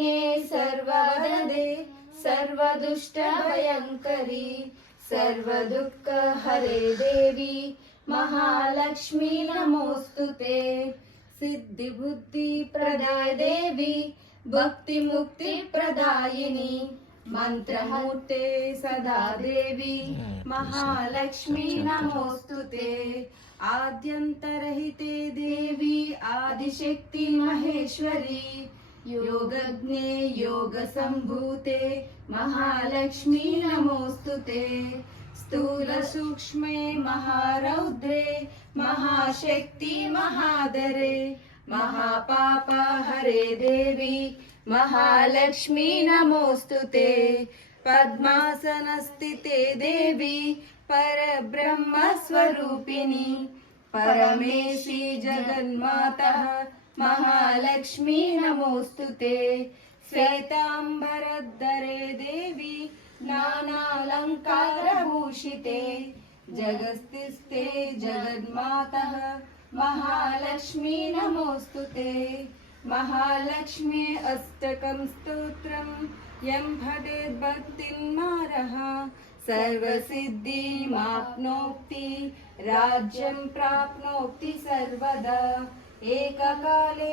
सर्वज्ञे सर्ववदने सर्वदुष्टभयङ्करी, सर्वदुःखहरे देवी, महालक्ष्मी नमोऽस्तु ते। सिद्धिबुद्धिप्रदाय देवी भक्तिमुक्तिप्रदायिनी मन्त्रमूर्ते सदा देवी, महालक्ष्मी नमोऽस्तु ते। आद्यन्तरहिते देवी, आदिशक्ति महेश्वरी योगज्ञे योगसम्भूते महालक्ष्मी नमोऽस्तु ते स्थूलसूक्ष्मे महारौद्रे, महाशक्ति महादरे, महापापा हरे देवी, महालक्ष्मी नमोऽस्तु ते पद्मासनस्थिते देवी, परब्रह्मस्वरूपिणी, परमेशी जगन्मातः महालक्ष्मी नमोऽस्तु ते। श्वेताम्बरधरे देवी नानालङ्कारभूषिते। जगस्तिस्ते जगन्मातः महालक्ष्मी नमोऽस्तु ते। महालक्ष्मी अष्टकं स्तोत्रं, यं भवेद्भक्तिन्मारः सर्वसिद्धिमाप्नोति राज्यं प्राप्नोति सर्वदा। एका काले